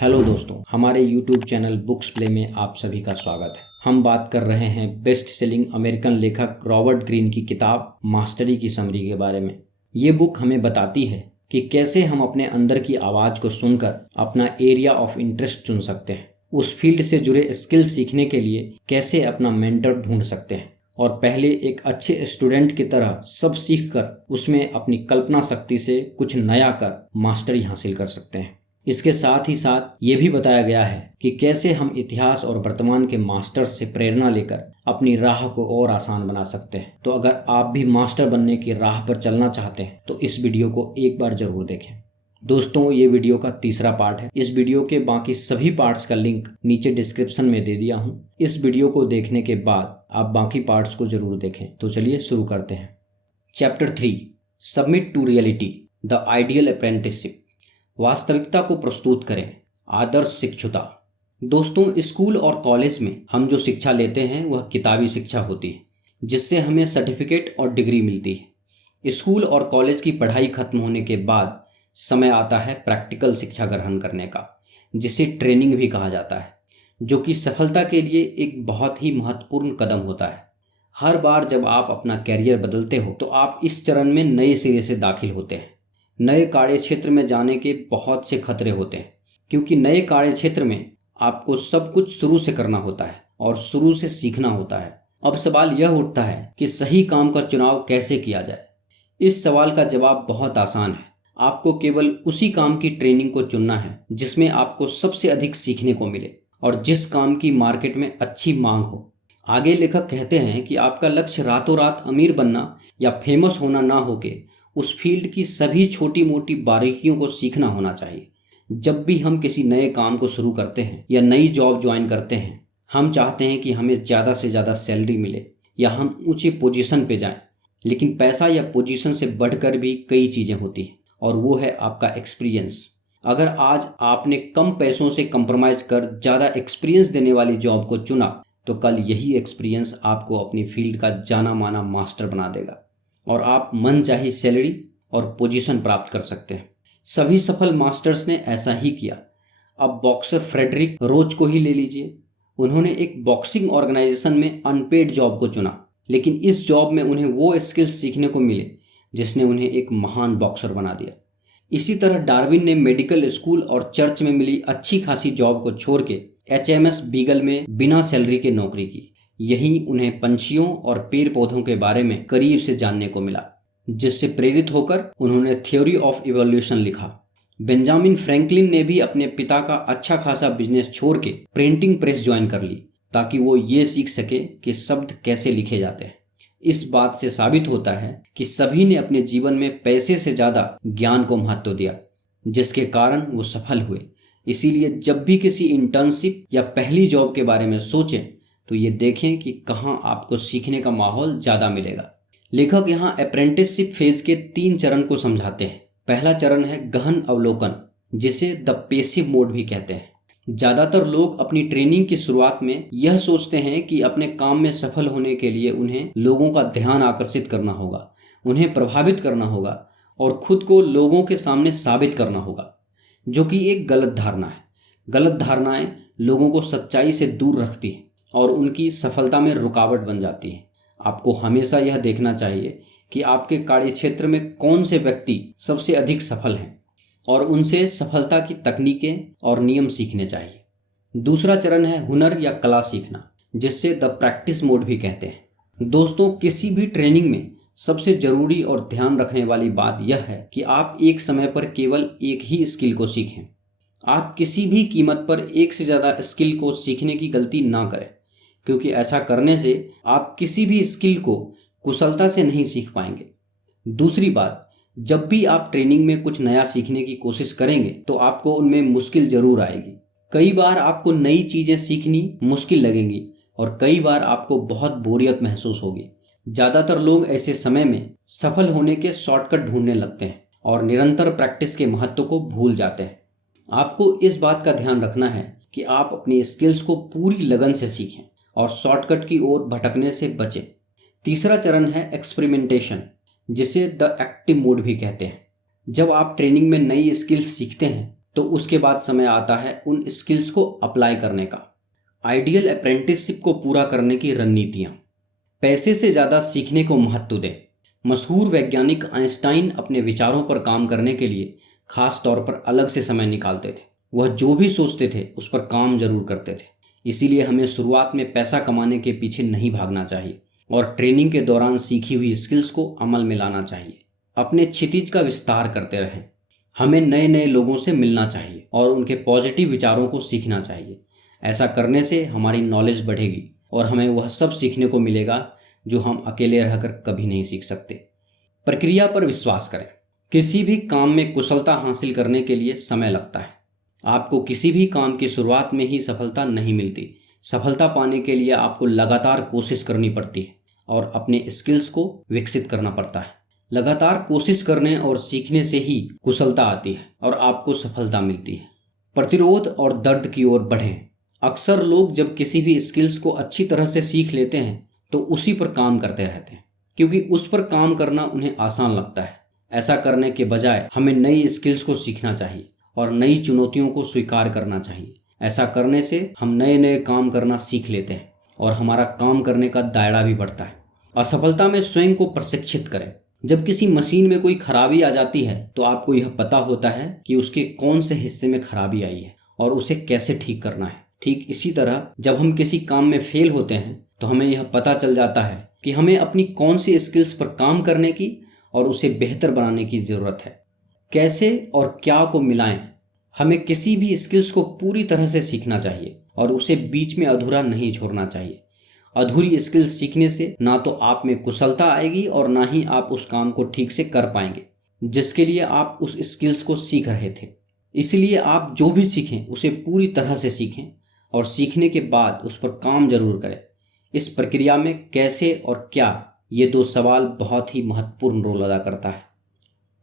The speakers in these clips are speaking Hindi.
हेलो दोस्तों, हमारे YouTube चैनल बुक्स प्ले में आप सभी का स्वागत है। हम बात कर रहे हैं बेस्ट सेलिंग अमेरिकन लेखक रॉबर्ट ग्रीन की किताब मास्टरी की समरी के बारे में। ये बुक हमें बताती है कि कैसे हम अपने अंदर की आवाज़ को सुनकर अपना एरिया ऑफ इंटरेस्ट चुन सकते हैं, उस फील्ड से जुड़े स्किल सीखने के लिए कैसे अपना मेंटर ढूंढ सकते हैं और पहले एक अच्छे स्टूडेंट की तरह सब सीख कर उसमें अपनी कल्पना शक्ति से कुछ नया कर मास्टरी हासिल कर सकते हैं। इसके साथ ही साथ ये भी बताया गया है कि कैसे हम इतिहास और वर्तमान के मास्टर्स से प्रेरणा लेकर अपनी राह को और आसान बना सकते हैं। तो अगर आप भी मास्टर बनने की राह पर चलना चाहते हैं तो इस वीडियो को एक बार जरूर देखें। दोस्तों, ये वीडियो का तीसरा पार्ट है। इस वीडियो के बाकी सभी पार्ट्स का लिंक नीचे डिस्क्रिप्शन में दे दिया हूँ। इस वीडियो को देखने के बाद आप बाकी पार्ट्स को जरूर देखें। तो चलिए शुरू करते हैं। Chapter 3, submit to reality, the ideal apprenticeship. वास्तविकता को प्रस्तुत करें, आदर्श शिक्षुता। दोस्तों, स्कूल और कॉलेज में हम जो शिक्षा लेते हैं वह किताबी शिक्षा होती है, जिससे हमें सर्टिफिकेट और डिग्री मिलती है। स्कूल और कॉलेज की पढ़ाई खत्म होने के बाद समय आता है प्रैक्टिकल शिक्षा ग्रहण करने का, जिसे ट्रेनिंग भी कहा जाता है, जो कि सफलता के लिए एक बहुत ही महत्वपूर्ण कदम होता है। हर बार जब आप अपना कैरियर बदलते हो तो आप इस चरण में नए सिरे से दाखिल होते हैं। नए कार्य क्षेत्र में जाने के बहुत से खतरे होते हैं, क्योंकि नए कार्य क्षेत्र में आपको सब कुछ शुरू से करना होता है और शुरू से सीखना होता है। अब सवाल यह उठता है कि सही काम का चुनाव कैसे किया जाए। इस सवाल का जवाब बहुत आसान है। आपको केवल उसी काम की ट्रेनिंग को चुनना है जिसमें आपको सबसे अधिक सीखने को मिले और जिस काम की मार्केट में अच्छी मांग हो। आगे लेखक कहते हैं कि आपका लक्ष्य रातों रात अमीर बनना या फेमस होना ना होके उस फील्ड की सभी छोटी मोटी बारीकियों को सीखना होना चाहिए। जब भी हम किसी नए काम को शुरू करते हैं या नई जॉब ज्वाइन करते हैं, हम चाहते हैं कि हमें ज़्यादा से ज़्यादा सैलरी मिले या हम ऊंची पोजीशन पे जाएं। लेकिन पैसा या पोजीशन से बढ़कर भी कई चीज़ें होती हैं, और वो है आपका एक्सपीरियंस। अगर आज आपने कम पैसों से कंप्रोमाइज़ कर ज़्यादा एक्सपीरियंस देने वाली जॉब को चुना तो कल यही एक्सपीरियंस आपको अपनी फील्ड का जाना माना मास्टर बना देगा और आप मनचाही सैलरी और पोजीशन प्राप्त कर सकते हैं। सभी सफल मास्टर्स ने ऐसा ही किया। अब बॉक्सर फ्रेडरिक रोच को ही ले लीजिए। उन्होंने एक बॉक्सिंग ऑर्गेनाइजेशन में अनपेड जॉब को चुना, लेकिन इस जॉब में उन्हें वो स्किल्स सीखने को मिले जिसने उन्हें एक महान बॉक्सर बना दिया। इसी तरह डार्विन ने मेडिकल स्कूल और चर्च में मिली अच्छी खासी जॉब को छोड़ के HMS बीगल में बिना सैलरी के नौकरी की। यहीं उन्हें पंछियों और पेड़ पौधों के बारे में करीब से जानने को मिला, जिससे प्रेरित होकर उन्होंने थ्योरी ऑफ इवोल्यूशन लिखा। बेंजामिन फ्रैंकलिन ने भी अपने पिता का अच्छा खासा बिजनेस छोड़ के प्रिंटिंग प्रेस ज्वाइन कर ली, ताकि वो ये सीख सके कि शब्द कैसे लिखे जाते हैं। इस बात से साबित होता है कि सभी ने अपने जीवन में पैसे से ज़्यादा ज्ञान को महत्व दिया, जिसके कारण वो सफल हुए। इसीलिए जब भी किसी इंटर्नशिप या पहली जॉब के बारे में सोचें तो ये देखें कि कहाँ आपको सीखने का माहौल ज़्यादा मिलेगा। लेखक यहाँ अप्रेंटिसशिप फेज के 3 चरण को समझाते हैं। पहला चरण है गहन अवलोकन, जिसे द पेसिव मोड भी कहते हैं। ज़्यादातर लोग अपनी ट्रेनिंग की शुरुआत में यह सोचते हैं कि अपने काम में सफल होने के लिए उन्हें लोगों का ध्यान आकर्षित करना होगा, उन्हें प्रभावित करना होगा और खुद को लोगों के सामने साबित करना होगा, जो कि एक गलत धारणा है। गलत धारणाएं लोगों को सच्चाई से दूर रखती हैं और उनकी सफलता में रुकावट बन जाती है। आपको हमेशा यह देखना चाहिए कि आपके कार्य क्षेत्र में कौन से व्यक्ति सबसे अधिक सफल हैं और उनसे सफलता की तकनीकें और नियम सीखने चाहिए। दूसरा चरण है हुनर या कला सीखना, जिससे द प्रैक्टिस मोड भी कहते हैं। दोस्तों, किसी भी ट्रेनिंग में सबसे जरूरी और ध्यान रखने वाली बात यह है कि आप एक समय पर केवल एक ही स्किल को सीखें। आप किसी भी कीमत पर एक से ज़्यादा स्किल को सीखने की गलती ना करें, क्योंकि ऐसा करने से आप किसी भी स्किल को कुशलता से नहीं सीख पाएंगे। दूसरी बात, जब भी आप ट्रेनिंग में कुछ नया सीखने की कोशिश करेंगे तो आपको उनमें मुश्किल जरूर आएगी। कई बार आपको नई चीज़ें सीखनी मुश्किल लगेंगी और कई बार आपको बहुत बोरियत महसूस होगी। ज़्यादातर लोग ऐसे समय में सफल होने के शॉर्टकट ढूंढने लगते हैं और निरंतर प्रैक्टिस के महत्व को भूल जाते हैं। आपको इस बात का ध्यान रखना है कि आप अपनी स्किल्स को पूरी लगन से सीखें और शॉर्टकट की ओर भटकने से बचें। तीसरा चरण है एक्सपेरिमेंटेशन, जिसे द एक्टिव मोड भी कहते हैं। जब आप ट्रेनिंग में नई स्किल्स सीखते हैं तो उसके बाद समय आता है उन स्किल्स को अप्लाई करने का। आइडियल अप्रेंटिसशिप को पूरा करने की रणनीतियाँ। पैसे से ज़्यादा सीखने को महत्व दें। मशहूर वैज्ञानिक आइंस्टाइन अपने विचारों पर काम करने के लिए खास तौर पर अलग से समय निकालते थे। वह जो भी सोचते थे उस पर काम जरूर करते थे। इसीलिए हमें शुरुआत में पैसा कमाने के पीछे नहीं भागना चाहिए और ट्रेनिंग के दौरान सीखी हुई स्किल्स को अमल में लाना चाहिए। अपने क्षितिज का विस्तार करते रहें। हमें नए नए लोगों से मिलना चाहिए और उनके पॉजिटिव विचारों को सीखना चाहिए। ऐसा करने से हमारी नॉलेज बढ़ेगी और हमें वह सब सीखने को मिलेगा जो हम अकेले रहकर कभी नहीं सीख सकते। प्रक्रिया पर विश्वास करें। किसी भी काम में कुशलता हासिल करने के लिए समय लगता है। आपको किसी भी काम की शुरुआत में ही सफलता नहीं मिलती। सफलता पाने के लिए आपको लगातार कोशिश करनी पड़ती है और अपने स्किल्स को विकसित करना पड़ता है। लगातार कोशिश करने और सीखने से ही कुशलता आती है और आपको सफलता मिलती है। प्रतिरोध और दर्द की ओर बढ़ें। अक्सर लोग जब किसी भी स्किल्स को अच्छी तरह से सीख लेते हैं तो उसी पर काम करते रहते हैं, क्योंकि उस पर काम करना उन्हें आसान लगता है। ऐसा करने के बजाय हमें नई स्किल्स को सीखना चाहिए और नई चुनौतियों को स्वीकार करना चाहिए। ऐसा करने से हम नए नए काम करना सीख लेते हैं और हमारा काम करने का दायरा भी बढ़ता है। असफलता में स्वयं को प्रशिक्षित करें। जब किसी मशीन में कोई खराबी आ जाती है तो आपको यह पता होता है कि उसके कौन से हिस्से में खराबी आई है और उसे कैसे ठीक करना है। ठीक इसी तरह जब हम किसी काम में फेल होते हैं तो हमें यह पता चल जाता है कि हमें अपनी कौन सी स्किल्स पर काम करने की और उसे बेहतर बनाने की ज़रूरत है। कैसे और क्या को मिलाएं। हमें किसी भी स्किल्स को पूरी तरह से सीखना चाहिए और उसे बीच में अधूरा नहीं छोड़ना चाहिए। अधूरी स्किल्स सीखने से ना तो आप में कुशलता आएगी और ना ही आप उस काम को ठीक से कर पाएंगे जिसके लिए आप उस स्किल्स को सीख रहे थे। इसलिए आप जो भी सीखें उसे पूरी तरह से सीखें और सीखने के बाद उस पर काम जरूर करें। इस प्रक्रिया में कैसे और क्या, ये दो सवाल बहुत ही महत्वपूर्ण रोल अदा करता है।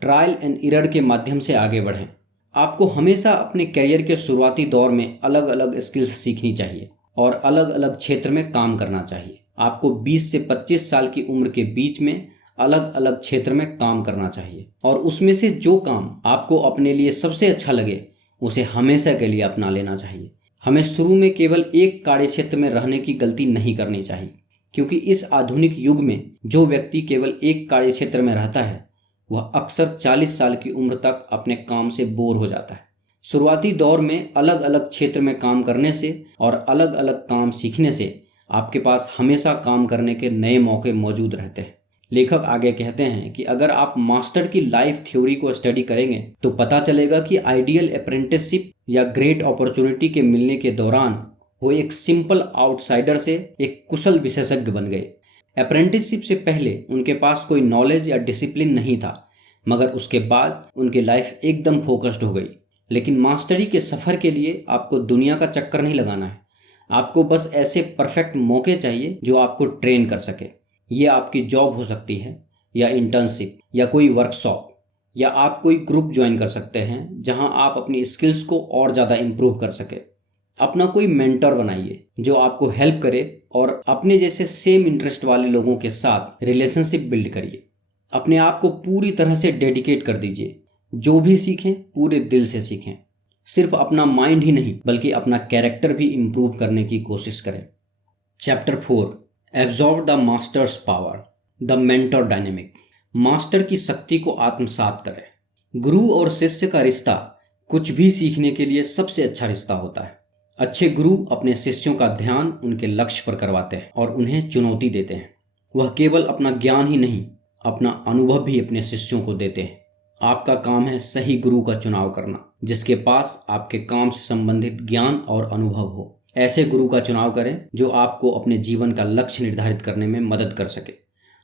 ट्रायल एंड एरर के माध्यम से आगे बढ़ें। आपको हमेशा अपने करियर के शुरुआती दौर में अलग अलग स्किल्स सीखनी चाहिए और अलग अलग क्षेत्र में काम करना चाहिए। आपको 20 से 25 साल की उम्र के बीच में अलग अलग क्षेत्र में काम करना चाहिए और उसमें से जो काम आपको अपने लिए सबसे अच्छा लगे उसे हमेशा के लिए अपना लेना चाहिए। हमें शुरू में केवल एक कार्य क्षेत्र में रहने की गलती नहीं करनी चाहिए, क्योंकि इस आधुनिक युग में जो व्यक्ति केवल एक कार्य क्षेत्र में रहता है वह अक्सर 40 साल की उम्र तक अपने काम से बोर हो जाता है। शुरुआती दौर में अलग अलग क्षेत्र में काम करने से और अलग अलग काम सीखने से आपके पास हमेशा काम करने के नए मौके मौजूद रहते हैं। लेखक आगे कहते हैं कि अगर आप मास्टर की लाइफ थ्योरी को स्टडी करेंगे तो पता चलेगा कि आइडियल अप्रेंटिसशिप या ग्रेट अपॉर्चुनिटी के मिलने के दौरान वो एक सिंपल आउटसाइडर से एक कुशल विशेषज्ञ बन गए। अप्रेंटिसशिप से पहले उनके पास कोई नॉलेज या डिसिप्लिन नहीं था, मगर उसके बाद उनकी लाइफ एकदम फोकस्ड हो गई। लेकिन मास्टरी के सफ़र के लिए आपको दुनिया का चक्कर नहीं लगाना है। आपको बस ऐसे परफेक्ट मौके चाहिए जो आपको ट्रेन कर सके। ये आपकी जॉब हो सकती है या इंटर्नशिप या कोई वर्कशॉप, या आप कोई ग्रुप ज्वाइन कर सकते हैं जहां आप अपनी स्किल्स को और ज़्यादा इम्प्रूव कर सके। अपना कोई मेंटर बनाइए जो आपको हेल्प करे और अपने जैसे सेम इंटरेस्ट वाले लोगों के साथ रिलेशनशिप बिल्ड करिए। अपने आप को पूरी तरह से डेडिकेट कर दीजिए। जो भी सीखें पूरे दिल से सीखें। सिर्फ अपना माइंड ही नहीं बल्कि अपना कैरेक्टर भी इम्प्रूव करने की कोशिश करें। Chapter 4, absorb the masters power, the mentor dynamic. Master की शक्ति को आत्मसात करें। गुरु और शिष्य का रिश्ता कुछ भी सीखने के लिए सबसे अच्छा रिश्ता होता है। अच्छे गुरु अपने शिष्यों का ध्यान उनके लक्ष्य पर करवाते हैं और उन्हें चुनौती देते हैं। वह केवल अपना ज्ञान ही नहीं, अपना अनुभव भी अपने शिष्यों को देते हैं। आपका काम है सही गुरु का चुनाव करना, जिसके पास आपके काम से संबंधित ज्ञान और अनुभव हो। ऐसे गुरु का चुनाव करें जो आपको अपने जीवन का लक्ष्य निर्धारित करने में मदद कर सके।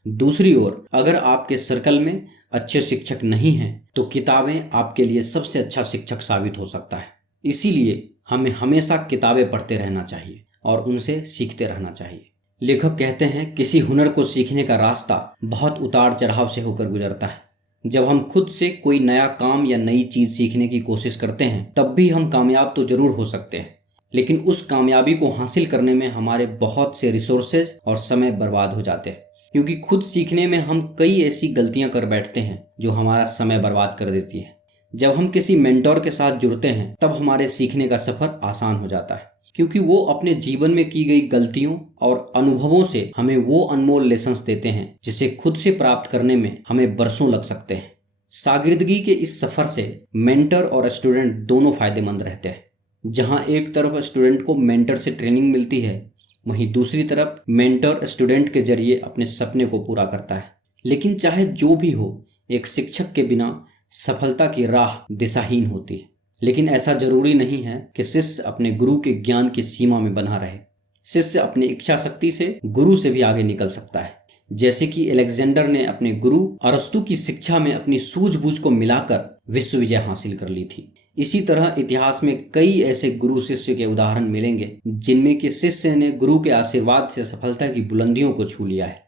दूसरी ओर, अगर आपके सर्कल में अच्छे शिक्षक नहीं हैं तो किताबें आपके लिए सबसे अच्छा शिक्षक साबित हो सकता है। इसीलिए हमें हमेशा किताबें पढ़ते रहना चाहिए और उनसे सीखते रहना चाहिए। लेखक कहते हैं, किसी हुनर को सीखने का रास्ता बहुत उतार चढ़ाव से होकर गुजरता है। जब हम खुद से कोई नया काम या नई चीज़ सीखने की कोशिश करते हैं तब भी हम कामयाब तो जरूर हो सकते हैं, लेकिन उस कामयाबी को हासिल करने में हमारे बहुत से रिसोर्सेज और समय बर्बाद हो जाते हैं, क्योंकि खुद सीखने में हम कई ऐसी गलतियां कर बैठते हैं जो हमारा समय बर्बाद कर देती है। जब हम किसी मेंटोर के साथ जुड़ते हैं तब हमारे सीखने का सफर आसान हो जाता है, क्योंकि वो अपने जीवन में की गई गलतियों और अनुभवों से हमें वो अनमोल लेसन्स देते हैं जिसे खुद से प्राप्त करने में हमें बरसों लग सकते हैं। शागिर्दगी के इस सफर से मेंटर और स्टूडेंट दोनों फायदेमंद रहते हैं। जहां एक तरफ स्टूडेंट को मेंटर से ट्रेनिंग मिलती है, वहीं दूसरी तरफ मेंटर स्टूडेंट के जरिए अपने सपने को पूरा करता है। लेकिन चाहे जो भी हो, एक शिक्षक के बिना सफलता की राह दिशाहीन होती है। लेकिन ऐसा जरूरी नहीं है कि शिष्य अपने गुरु के ज्ञान की सीमा में बंधा रहे। शिष्य अपनी इच्छा शक्ति से गुरु से भी आगे निकल सकता है, जैसे कि अलेक्जेंडर ने अपने गुरु अरस्तु की शिक्षा में अपनी सूझबूझ को मिलाकर विश्व विजय हासिल कर ली थी। इसी तरह इतिहास में कई ऐसे गुरु शिष्य के उदाहरण मिलेंगे जिनमें कि शिष्य ने गुरु के आशीर्वाद से सफलता की बुलंदियों को छू लिया है।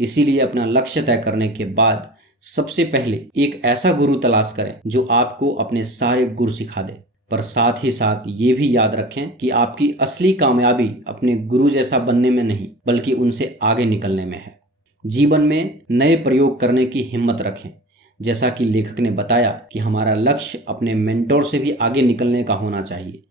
इसीलिए अपना लक्ष्य तय करने के बाद सबसे पहले एक ऐसा गुरु तलाश करें जो आपको अपने सारे गुर सिखा दे, पर साथ ही साथ ये भी याद रखें कि आपकी असली कामयाबी अपने गुरु जैसा बनने में नहीं बल्कि उनसे आगे निकलने में है। जीवन में नए प्रयोग करने की हिम्मत रखें। जैसा कि लेखक ने बताया कि हमारा लक्ष्य अपने मेंटोर से भी आगे निकलने का होना चाहिए,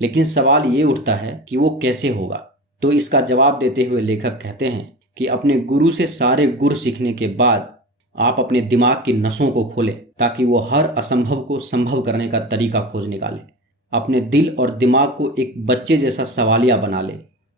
लेकिन सवाल ये उठता है कि वो कैसे होगा। तो इसका जवाब देते हुए लेखक कहते हैं कि अपने गुरु से सारे गुर सीखने के बाद आप अपने दिमाग की नसों को खोलें ताकि वो हर असंभव को संभव करने का तरीका खोज निकाले। अपने दिल और दिमाग को एक बच्चे जैसा सवालिया बना ले,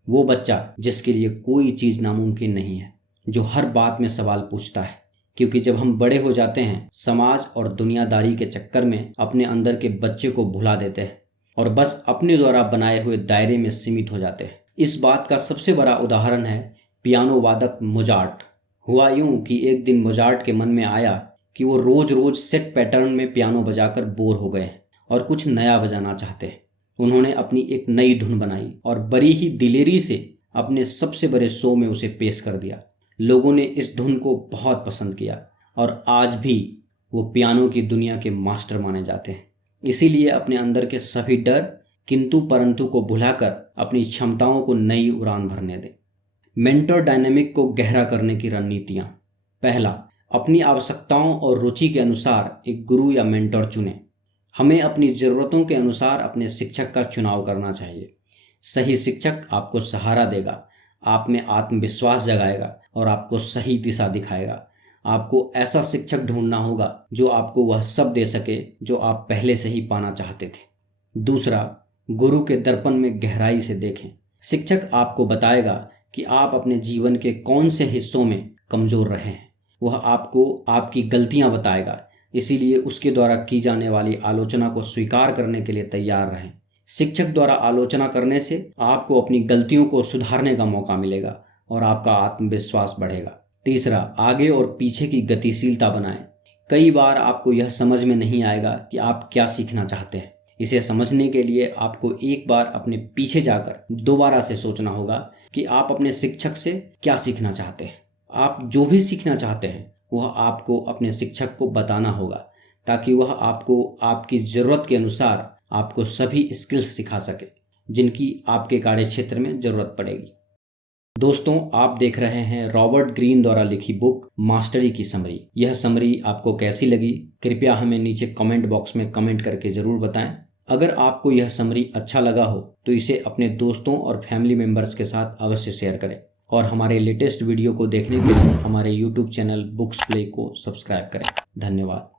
वो बच्चा जिसके लिए कोई चीज़ नामुमकिन नहीं है, जो हर बात में सवाल पूछता है। क्योंकि जब हम बड़े हो जाते हैं, समाज और दुनियादारी के चक्कर में अपने अंदर के बच्चे को भुला देते हैं और बस अपने द्वारा बनाए हुए दायरे में सीमित हो जाते हैं। इस बात का सबसे बड़ा उदाहरण है पियानो वादक मोजार्ट। हुआ यूं कि एक दिन मोजार्ट के मन में आया कि वो रोज रोज सेट पैटर्न में पियानो बजाकर बोर हो गए और कुछ नया बजाना चाहते हैं। उन्होंने अपनी एक नई धुन बनाई और बड़ी ही दिलेरी से अपने सबसे बड़े शो में उसे पेश कर दिया। लोगों ने इस धुन को बहुत पसंद किया और आज भी वो पियानो की दुनिया के मास्टर माने जाते हैं। इसीलिए अपने अंदर के सभी डर किंतु परंतु को भुलाकर अपनी क्षमताओं को नई उड़ान भरने दें। मेंटर डायनेमिक को गहरा करने की रणनीतियाँ। पहला, अपनी आवश्यकताओं और रुचि के अनुसार एक गुरु या मेंटर चुनें। हमें अपनी ज़रूरतों के अनुसार अपने शिक्षक का चुनाव करना चाहिए। सही शिक्षक आपको सहारा देगा, आप में आत्मविश्वास जगाएगा और आपको सही दिशा दिखाएगा। आपको ऐसा शिक्षक ढूंढना होगा जो आपको वह सब दे सके जो आप पहले से ही पाना चाहते थे। दूसरा, गुरु के दर्पण में गहराई से देखें। शिक्षक आपको बताएगा कि आप अपने जीवन के कौन से हिस्सों में कमज़ोर रहे हैं। वह आपको आपकी गलतियां बताएगा, इसीलिए उसके द्वारा की जाने वाली आलोचना को स्वीकार करने के लिए तैयार रहें। शिक्षक द्वारा आलोचना करने से आपको अपनी गलतियों को सुधारने का मौका मिलेगा और आपका आत्मविश्वास बढ़ेगा। तीसरा, आगे और पीछे की गतिशीलता बनाएं। कई बार आपको यह समझ में नहीं आएगा कि आप क्या सीखना चाहते हैं। इसे समझने के लिए आपको एक बार अपने पीछे जाकर दोबारा से सोचना होगा कि आप अपने शिक्षक से क्या सीखना चाहते हैं। आप जो भी सीखना चाहते हैं वह आपको अपने शिक्षक को बताना होगा, ताकि वह आपको आपकी ज़रूरत के अनुसार आपको सभी स्किल्स सिखा सके जिनकी आपके कार्यक्षेत्र में ज़रूरत पड़ेगी। दोस्तों, आप देख रहे हैं रॉबर्ट ग्रीन द्वारा लिखी बुक मास्टरी की समरी। यह समरी आपको कैसी लगी, कृपया हमें नीचे कमेंट बॉक्स में कमेंट करके ज़रूर बताएं। अगर आपको यह समरी अच्छा लगा हो तो इसे अपने दोस्तों और फैमिली मेम्बर्स के साथ अवश्य शेयर करें और हमारे लेटेस्ट वीडियो को देखने के लिए हमारे YouTube चैनल बुक्स प्ले को सब्सक्राइब करें। धन्यवाद।